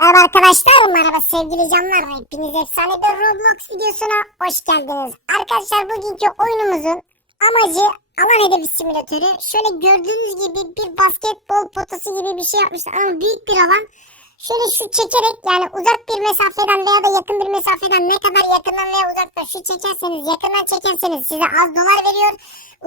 Merhaba arkadaşlar, merhaba sevgili canlar. Hepiniz efsane bir Roblox videosuna hoş geldiniz. Arkadaşlar bugünkü oyunumuzun amacı alan hedefi simülatörü. Şöyle gördüğünüz gibi bir basketbol potası gibi bir şey yapmışlar ama büyük bir alan. Şöyle şu çekerek yani uzak bir mesafeden veya da yakın bir mesafeden ne kadar yakından veya uzaktan şu çekerseniz yakından çekerseniz size az dolar veriyor.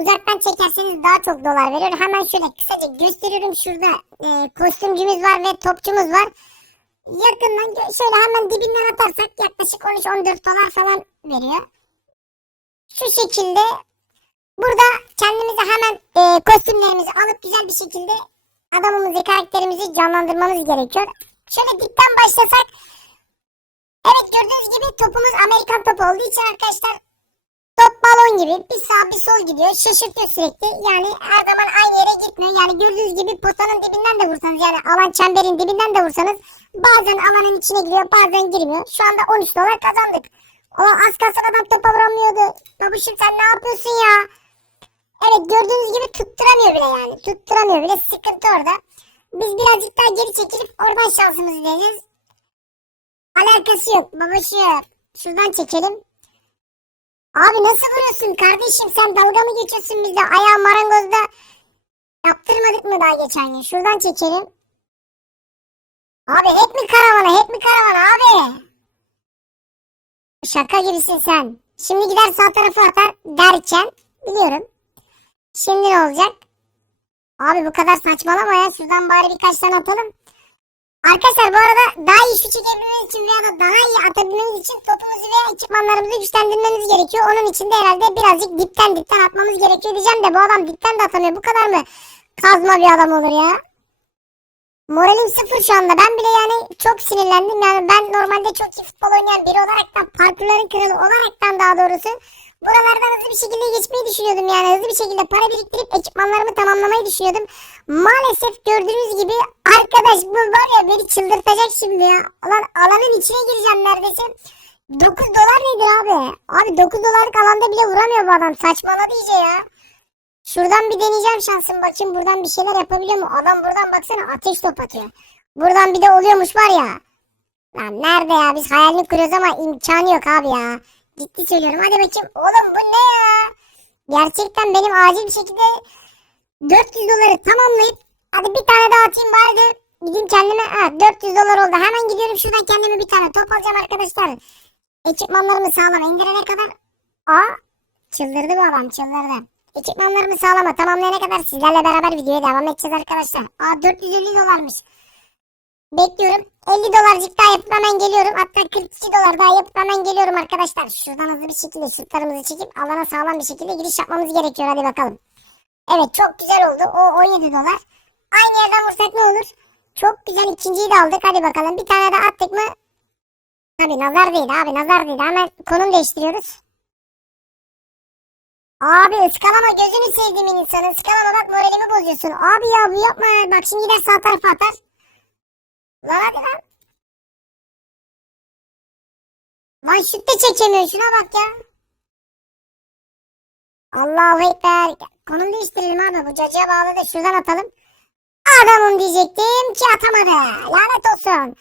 Uzaktan çekerseniz daha çok dolar veriyor. Hemen şöyle kısaca gösteriyorum. Şurada e, kostümcümüz var ve topçumuz var. Yakından şöyle hemen dibinden atarsak yaklaşık 13-14 dolar falan veriyor. Şu şekilde burada kendimize hemen e, kostümlerimizi alıp güzel bir şekilde adamımızı, karakterimizi canlandırmamız gerekiyor. Şöyle dipten başlasak evet gördüğünüz gibi topumuz Amerikan topu olduğu için arkadaşlar top balon gibi bir sağ bir sol gidiyor. Şaşırtıyor sürekli. Yani her zaman aynı yere gitmiyor. Yani gördüğünüz gibi potanın dibinden de vursanız yani alan çemberin dibinden de vursanız bazen alanın içine giriyor bazen girmiyor. Şu anda 13 dolar kazandık. O az kalsın adam topa vuramıyordu. Babuşum sen ne yapıyorsun ya? Evet gördüğünüz gibi tutturamıyor bile yani. Tutturamıyor bile sıkıntı orada. Biz birazcık daha geri çekilip oradan şansımızı deneyeceğiz. Alakası yok babuşum. Şuradan çekelim. Abi nasıl vuruyorsun kardeşim sen dalga mı geçiyorsun bizde ayağı marangozda yaptırmadık mı daha geçen gün şuradan çekelim. Abi hep mi karavana hep mi karavana abi? Şaka gibisin sen. Şimdi gider sağ tarafa atar derken biliyorum. Şimdi ne olacak? Abi bu kadar saçmalama ya şuradan bari birkaç tane atalım. Arkadaşlar bu arada daha iyi şut çekebilmeniz için veya da daha iyi atabilmeniz için topumuzu veya ekipmanlarımızı güçlendirmeniz gerekiyor. Onun için de herhalde birazcık dipten dipten atmamız gerekiyor diyeceğim de bu adam dipten de atamıyor. Bu kadar mı kazma bir adam olur ya? Moralim sıfır şu anda. Ben bile yani çok sinirlendim. Yani ben normalde çok iyi futbol oynayan biri olaraktan parkurların kralı olaraktan daha doğrusu buralardan hızlı bir şekilde geçmeyi düşünüyordum. Yani hızlı bir şekilde para biriktirip ekipmanlarımı tamamlamayı düşünüyordum. Maalesef gördüğünüz gibi arkadaş bu var ya beni çıldırtacak şimdi ya. Ulan alanın içine gireceğim neredeyse. 9 dolar nedir abi? Abi 9 dolarlık alanda bile vuramıyor bu adam. Saçmaladı iyice ya. Şuradan bir deneyeceğim şansım bakayım buradan bir şeyler yapabiliyor mu? Adam buradan baksana ateş top atıyor. Buradan bir de oluyormuş var ya. Lan nerede ya biz hayalini kuruyoruz ama imkanı yok abi ya. Ciddi söylüyorum hadi bakayım. Oğlum bu ne ya? Gerçekten benim acil bir şekilde 400 doları tamamlayıp hadi bir tane daha atayım bari de gideyim kendime ha, 400 dolar oldu. Hemen gidiyorum şuradan kendime bir tane top alacağım arkadaşlar. Ekipmanlarımı sağlam indirene kadar. Aa çıldırdı bu adam çıldırdı. Ekipmanlarımı sağlama tamamlayana kadar sizlerle beraber videoya devam edeceğiz arkadaşlar. Aa 450 dolarmış. Bekliyorum. 50 dolarcık daha yapıp hemen geliyorum. Hatta 42 dolar daha yapıp hemen geliyorum arkadaşlar. Şuradan hızlı bir şekilde şutlarımızı çekip alana sağlam bir şekilde giriş yapmamız gerekiyor. Hadi bakalım. Evet çok güzel oldu. O 17 dolar. Aynı yerden vursak ne olur? Çok güzel ikinciyi de aldık. Hadi bakalım. Bir tane daha attık mı? Tabii nazar değdi abi nazar değdi. Hemen konum değiştiriyoruz. Abi ıskalama gözünü sevdiğimin insanı. Iskalama bak moralimi bozuyorsun. Abi ya bu yapma ya. Bak şimdi gider sağ tarafa atar. Lan hadi lan. Lan şut da çekemiyor. Şuna bak ya. Allahu Ekber. Konum değiştirelim abi. Bu cacıya bağlı da şuradan atalım. Adamım diyecektim ki atamadı. Lanet olsun.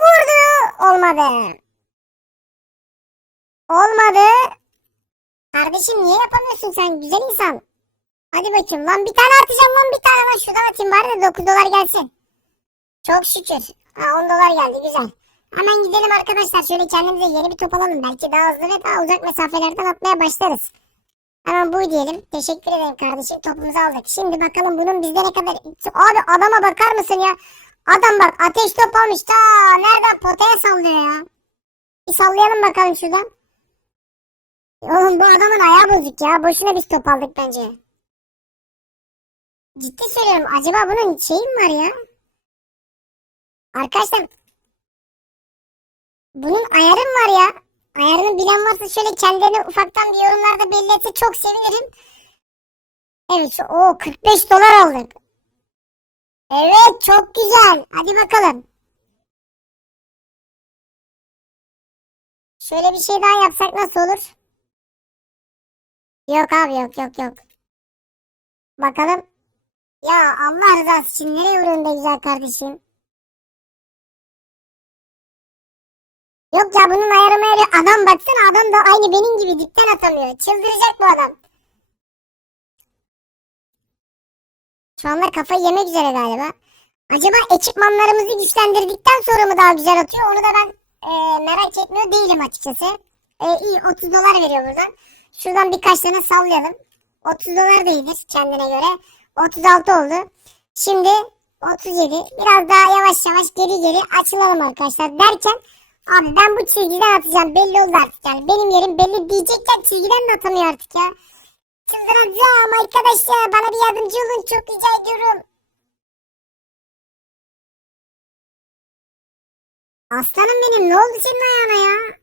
Vurdu. Olmadı. Olmadı. Kardeşim niye yapamıyorsun sen güzel insan? Hadi bakayım lan bir tane atacağım lan bir tane lan şuradan atayım bari de 9 dolar gelsin. Çok şükür. Ha 10 dolar geldi güzel. Hemen gidelim arkadaşlar şöyle kendimize yeni bir top alalım. Belki daha hızlı ve daha uzak mesafelerden atmaya başlarız. Hemen bu diyelim. Teşekkür ederim kardeşim topumuzu aldık. Şimdi bakalım bunun bizde ne kadar... Abi adama bakar mısın ya? Adam bak ateş top almış ta nereden potaya sallıyor ya. Bir sallayalım bakalım şuradan. Oğlum bu adamın ayağı bozuk ya. Boşuna biz top aldık bence. Ciddi söylüyorum. Acaba bunun şeyi mi var ya? Arkadaşlar bunun ayarı mı var ya? Ayarını bilen varsa şöyle kendilerini ufaktan bir yorumlarda belli etse çok sevinirim. Evet o 45 dolar aldık. Evet çok güzel. Hadi bakalım. Şöyle bir şey daha yapsak nasıl olur? Yok abi yok yok yok. Bakalım. Ya Allah rızası için nereye vuruyorsun güzel kardeşim? Yok ya bunun ayarı mayarı adam baksana adam da aynı benim gibi dipten atamıyor. Çıldıracak bu adam. Şu anda kafayı yemek üzere galiba. Acaba ekipmanlarımızı güçlendirdikten sonra mı daha güzel atıyor? Onu da ben e, merak etmiyor değilim açıkçası. E, iyi 30 dolar veriyor buradan. Şuradan birkaç tane sallayalım. 30 dolar da iyidir kendine göre. 36 oldu. Şimdi 37. Biraz daha yavaş yavaş geri geri açılalım arkadaşlar derken Abi ben bu çizgiden atacağım belli oldu artık yani. Benim yerim belli diyecekken çizgiden de atamıyor artık ya. Çıldıracağım arkadaşlar bana bir yardımcı olun çok rica ediyorum. Aslanım benim ne oldu senin ayağına ya?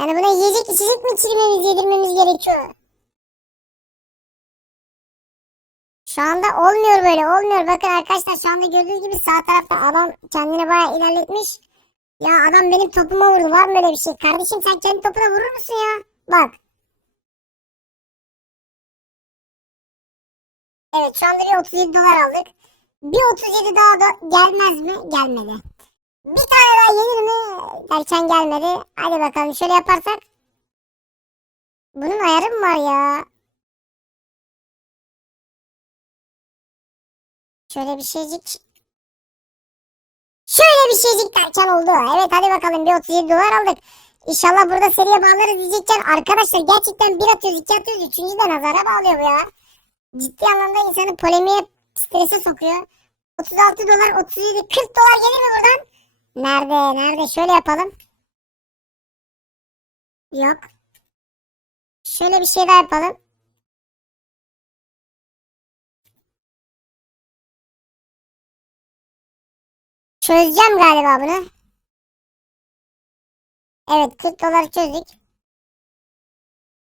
Yani buna yiyecek içecek mi içirmemiz yedirmemiz gerekiyor? Şu anda olmuyor böyle olmuyor. Bakın arkadaşlar şu anda gördüğünüz gibi sağ tarafta adam kendini bayağı ilerletmiş. Ya adam benim topuma vurdu. Var mı böyle bir şey? Kardeşim sen kendi topuna vurur musun ya? Bak. Evet şu anda bir 37 dolar aldık. Bir 37 daha da gelmez mi? Gelmedi. Bir tane daha yenir mi? Derken gelmedi. Hadi bakalım şöyle yaparsak. Bunun ayarı mı var ya? Şöyle bir şeycik. Şöyle bir şeycik derken oldu. Evet hadi bakalım bir 37 dolar aldık. İnşallah burada seriye bağlarız diyecekken arkadaşlar gerçekten bir atıyoruz iki atıyoruz üçüncü de nazara bağlıyor bu ya. Ciddi anlamda insanı polemiğe strese sokuyor. 36 dolar 37 40 dolar gelir mi buradan? Nerede nerede şöyle yapalım. Yok. Şöyle bir şey daha yapalım. Çözeceğim galiba bunu. Evet 40 dolar çözdük.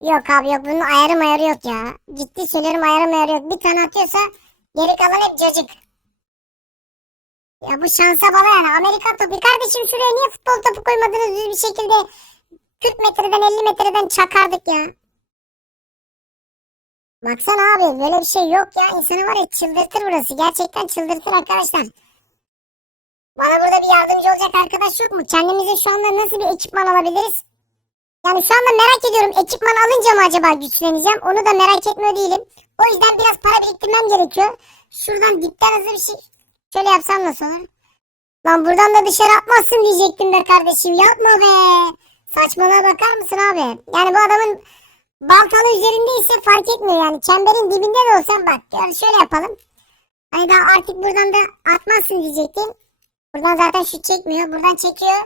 Yok abi yok bunun ayarı mayarı yok ya. Ciddi söylüyorum ayarı mayarı yok. Bir tane atıyorsa geri kalan hep cacık. Ya bu şansa bala yani. Amerikan topu. Kardeşim şuraya niye futbol topu koymadınız düz bir şekilde 40 metreden 50 metreden çakardık ya. Baksana abi böyle bir şey yok ya. İnsanı var ya çıldırtır burası. Gerçekten çıldırtır arkadaşlar. Bana burada bir yardımcı olacak arkadaş yok mu? Kendimize şu anda nasıl bir ekipman alabiliriz? Yani şu anda merak ediyorum. Ekipman alınca mı acaba güçleneceğim? Onu da merak etmiyor değilim. O yüzden biraz para biriktirmem gerekiyor. Şuradan dipten hızlı bir şey. Şöyle yapsam nasıl olur? Lan buradan da dışarı atmazsın diyecektim be kardeşim. Yapma be. Saçmalığa bakar mısın abi? Yani bu adamın baltalı üzerindeyse fark etmiyor yani. Çemberin dibinde de olsam bak. Yani şöyle yapalım. Hani daha artık buradan da atmazsın diyecektim. Buradan zaten şut çekmiyor. Buradan çekiyor.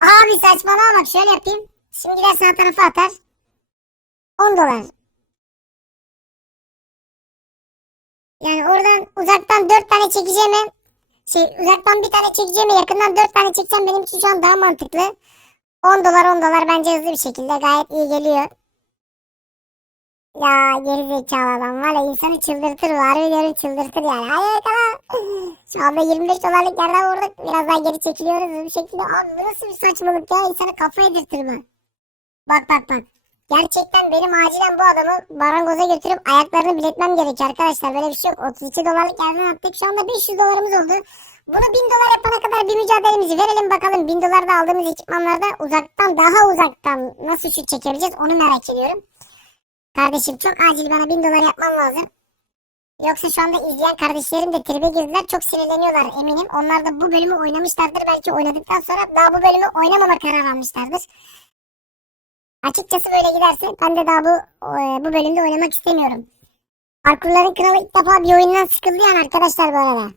Abi saçmalama şöyle yapayım. Şimdi gider sağ tarafa atar. 10 dolar. Yani oradan uzaktan 4 tane çekeceğime şey uzaktan bir tane çekeceğime yakından 4 tane çeksem benim için şu an daha mantıklı. 10 dolar 10 dolar bence hızlı bir şekilde gayet iyi geliyor. Ya geri zekalı adam var ya insanı çıldırtır var diyorum çıldırtır yani. Hadi bakalım. Şu anda 25 dolarlık yerden vurduk. Biraz daha geri çekiliyoruz bir şekilde. Abi bu nasıl bir saçmalık ya insanı kafa yedirtir mi? Bak bak bak. Gerçekten benim acilen bu adamı barangoza götürüp ayaklarını biletmem gerekiyor arkadaşlar. Böyle bir şey yok. 32 dolarlık yerden attık. Şu anda 500 dolarımız oldu. Bunu 1000 dolar yapana kadar bir mücadelemizi verelim bakalım. 1000 dolarda aldığımız ekipmanlarda uzaktan daha uzaktan nasıl şut çekebileceğiz onu merak ediyorum. Kardeşim çok acil bana 1000 dolar yapman lazım. Yoksa şu anda izleyen kardeşlerim de tribe girdiler. Çok sinirleniyorlar eminim. Onlar da bu bölümü oynamışlardır. Belki oynadıktan sonra daha bu bölümü oynamama karar almışlardır. Açıkçası böyle giderse ben de daha bu e, bu bölümde oynamak istemiyorum. Parkurların kralı ilk defa bir oyundan sıkıldı yani arkadaşlar bu arada.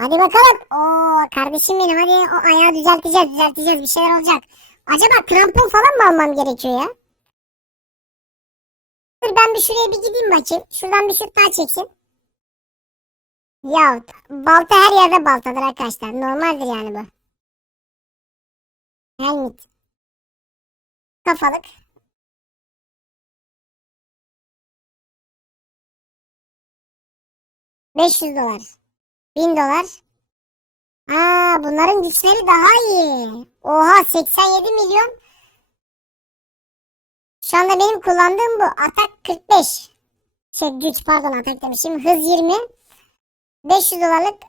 Hadi bakalım. Oo kardeşim benim hadi o ayağı düzelteceğiz düzelteceğiz bir şeyler olacak. Acaba krampon falan mı almam gerekiyor ya? Dur ben bir şuraya bir gideyim bakayım. Şuradan bir şut daha çeksin. Ya balta her yerde baltadır arkadaşlar. Normaldir yani bu. Helmet. Kafalık. Beş yüz dolar. Bin dolar. Aa bunların güçleri daha iyi. Oha 87 milyon. Şu anda benim kullandığım bu. Atak 45. Şey güç pardon atak demişim. Hız 20. 500 dolarlık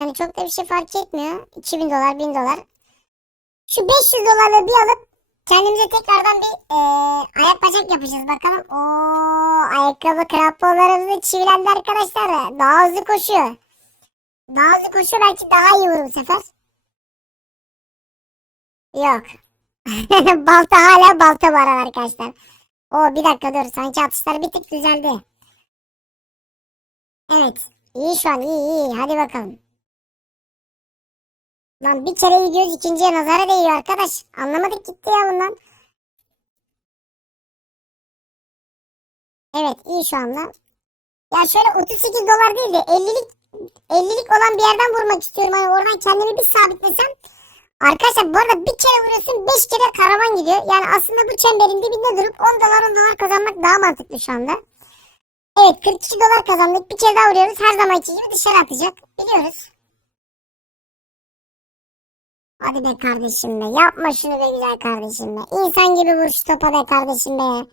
Yani çok da bir şey fark etmiyor. 2000 dolar 1000 dolar. Şu 500 dolarla bir alıp kendimize tekrardan bir eee, ayak bacak yapacağız bakalım. Oo, ayakkabı kramponlarımız da çivilendi arkadaşlar. Daha hızlı koşuyor. Daha hızlı koşuyor belki daha iyi olur bu sefer. Yok. balta hala balta var arkadaşlar. O bir dakika dur sanki atışlar bir tık düzeldi. Evet. İyi şu an iyi iyi hadi bakalım. Lan bir kere gidiyoruz ikinciye nazara değiyor arkadaş. Anlamadık gitti ya bundan. Evet iyi şu anda. Ya şöyle 38 dolar değil de 50'lik 50'lik olan bir yerden vurmak istiyorum. Hani oradan kendimi bir sabitlesem. Arkadaşlar bu arada bir kere vuruyorsun 5 kere karavan gidiyor. Yani aslında bu çemberin dibinde durup 10 dolar 10 dolar kazanmak daha mantıklı şu anda. Evet 42 dolar kazandık. Bir kere daha vuruyoruz. Her zamanki gibi dışarı atacak. Biliyoruz. Hadi be kardeşim be. Yapma şunu be güzel kardeşim be. İnsan gibi vur şu topa be kardeşim be.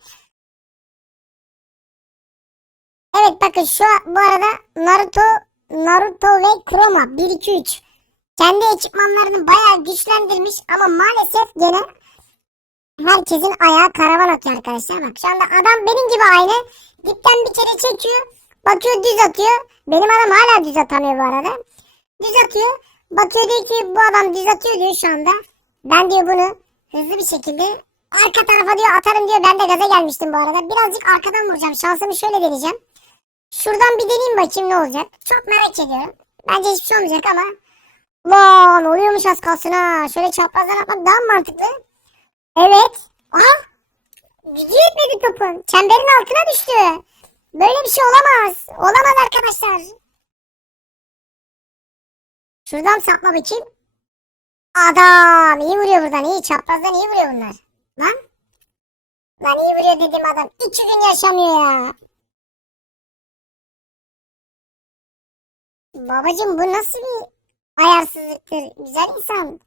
Evet bakın şu bu arada Naruto Naruto ve Chroma 1 2 3 kendi ekipmanlarını bayağı güçlendirmiş ama maalesef gene herkesin ayağı karavan atıyor arkadaşlar. Bak şu anda adam benim gibi aynı. Dipten bir kere çekiyor. Bakıyor düz atıyor. Benim adam hala düz atamıyor bu arada. Düz atıyor. Bakıyor diyor ki bu adam düz atıyor diyor şu anda. Ben diyor bunu hızlı bir şekilde arka tarafa diyor atarım diyor. Ben de gaza gelmiştim bu arada. Birazcık arkadan vuracağım. Şansımı şöyle deneyeceğim. Şuradan bir deneyeyim bakayım ne olacak. Çok merak ediyorum. Bence hiçbir şey olmayacak ama. Lan oluyormuş az kalsın ha. Şöyle çaprazdan atmak daha mı mantıklı? Evet. Aha. Gücü yetmedi topun. Çemberin altına düştü. Böyle bir şey olamaz. Olamaz arkadaşlar. Şuradan sapma bakayım. Adam iyi vuruyor buradan iyi çaprazdan iyi vuruyor bunlar. Lan. Lan iyi vuruyor dedim adam. İki gün yaşamıyor ya. Babacım bu nasıl bir ayarsızlıktır güzel insan.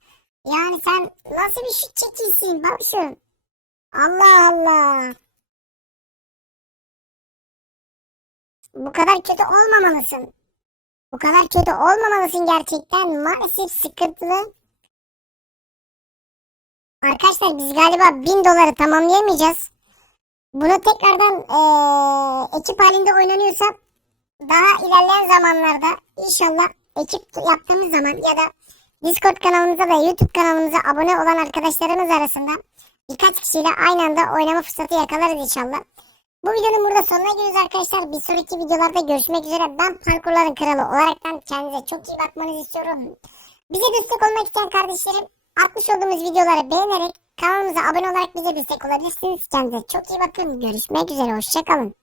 Yani sen nasıl bir şut çekilsin babacım. Allah Allah. Bu kadar kötü olmamalısın. Bu kadar kötü olmamalısın gerçekten. Maalesef sıkıntılı. Arkadaşlar biz galiba 1000 doları tamamlayamayacağız. Bunu tekrardan eee, ekip halinde oynanıyorsa daha ilerleyen zamanlarda inşallah ekip yaptığımız zaman ya da Discord kanalımıza da YouTube kanalımıza abone olan arkadaşlarımız arasında birkaç kişiyle aynı anda oynama fırsatı yakalarız inşallah. Bu videonun burada sonuna geliyoruz arkadaşlar. Bir sonraki videolarda görüşmek üzere. Ben parkurların kralı olaraktan kendinize çok iyi bakmanızı istiyorum. Bize destek olmak isteyen kardeşlerim atmış olduğumuz videoları beğenerek kanalımıza abone olarak bize destek olabilirsiniz. Kendinize çok iyi bakın. Görüşmek üzere. Hoşçakalın.